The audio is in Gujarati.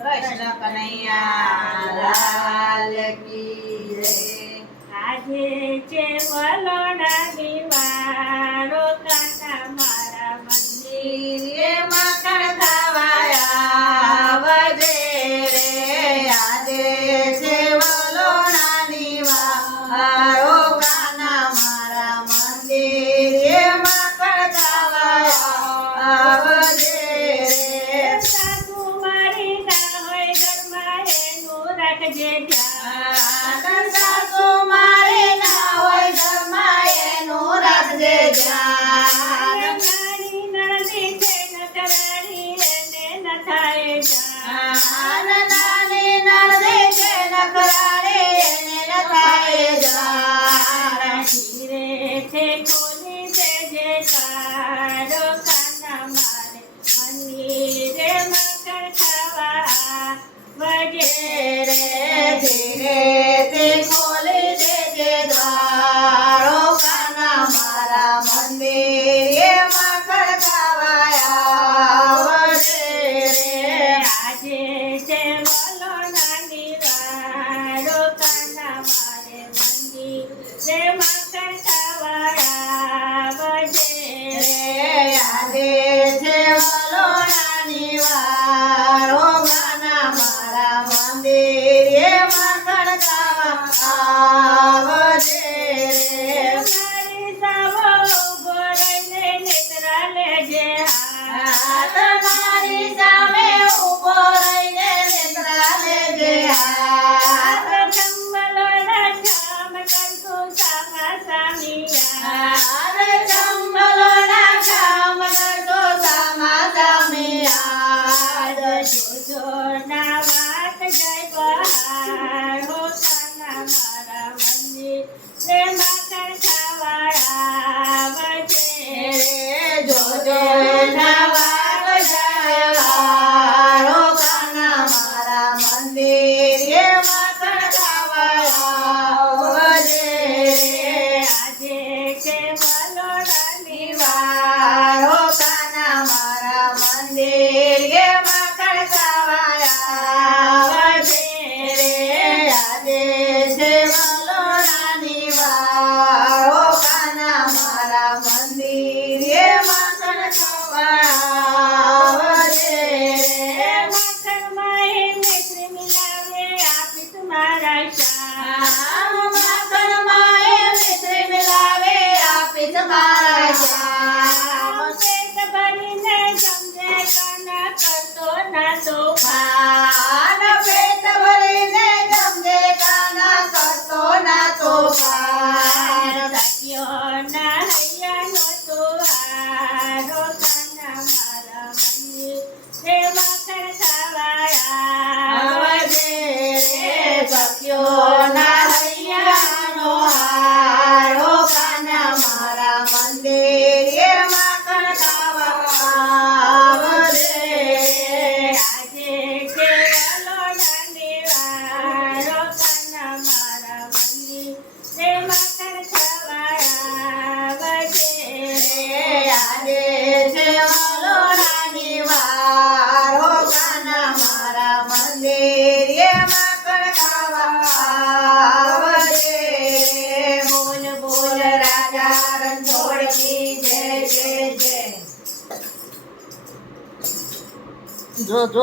કૃષ્ણ કનૈયા લાલ કી જય. આજે છે વલોણા દિવારો કાના મારા મંદિરે મકર ખાવાયા વજે રે. આજે છે વલોણાની વારો કાના મારા મંદિરે મકર ખાવાયા વજે રે. સાસુ મારી ના હોય ઘરમાં એનું રાખજે ધ્યાન. સાસુ મારી ના હોય ઘરમાં એનું રાખજે ધ્યાન. નાની નણંદી છે નકરાણી એને ન થાય જાન. નાની નણંદી છે નકરાણી એને ન થાય જાન. ધીરેથી ખોલી દેજે તારો કાના મારે મંદિરે મકર ખાવા વજે રે. ધીરેથી ખોલી દેજે દ્વારો કાના મારા મંદિરે મકર ખાવાયા વજે રે. આજે છે વલોણાની વારો કાના મારે મંદિરે મકર ખાવા વજે રે. આજે છે વલોણાની વારો કાના મારા મંદિરે મકર ખાવા આવજે રે. મારી સાવો ઉભો રહીને નેત્રા લેજે હાથ. તમારી સામે ઊભો રહીને નેત્રા લેજે હાથ. ચંબલોના કામ કરતું સામા સામિયા. ચંબલોના કામ કરતો સામા સામિયા. જોજો ના વાત જય બહાર હો કાના મારા મંદિરે મકર ખાવા વજે રે. જોજો ના વાગ જાય વારો કાના મારા મંદિરે મકર ખાવા આવજે રે. આજે છે વલોણાની વારો કાના મારા મંદિરે મકર ખાવા આવજે રે. આજે છે વલોણાની વારો કાના મારા મંદિરે મકર ખાવા આવજે રે. મકરમાં એ મૈત્રી મિલાવે આપીશ મારા શ્યામ. મકરમાં એ મિત્રી મિલાવે આપીશ મારા શ્યામ. પેટ ભરીને જમજે કાના કરતો ના તોફાન. પેટ ભરીને જમજે કાના કરતો ના તોફાન. સખ્યો ના હૈયાનો તોહારો કાના મારા મંદિરે મકર ખાવા આવજે રે. સખ્યોના હૈયાનો હારો કાના મારા મંદિરે મકર ખાવા આવજે રે. આજે છે વલોણાની વારો કાના મારા મંદિરે મકર ખાવા વજે રે. આજે છે વલોણાની વારો કાના મારા મંદિરે મકર ખાવા આવજે રે. બોલ બોલ રાજા રણછોડ કી જય જય જય. જો જો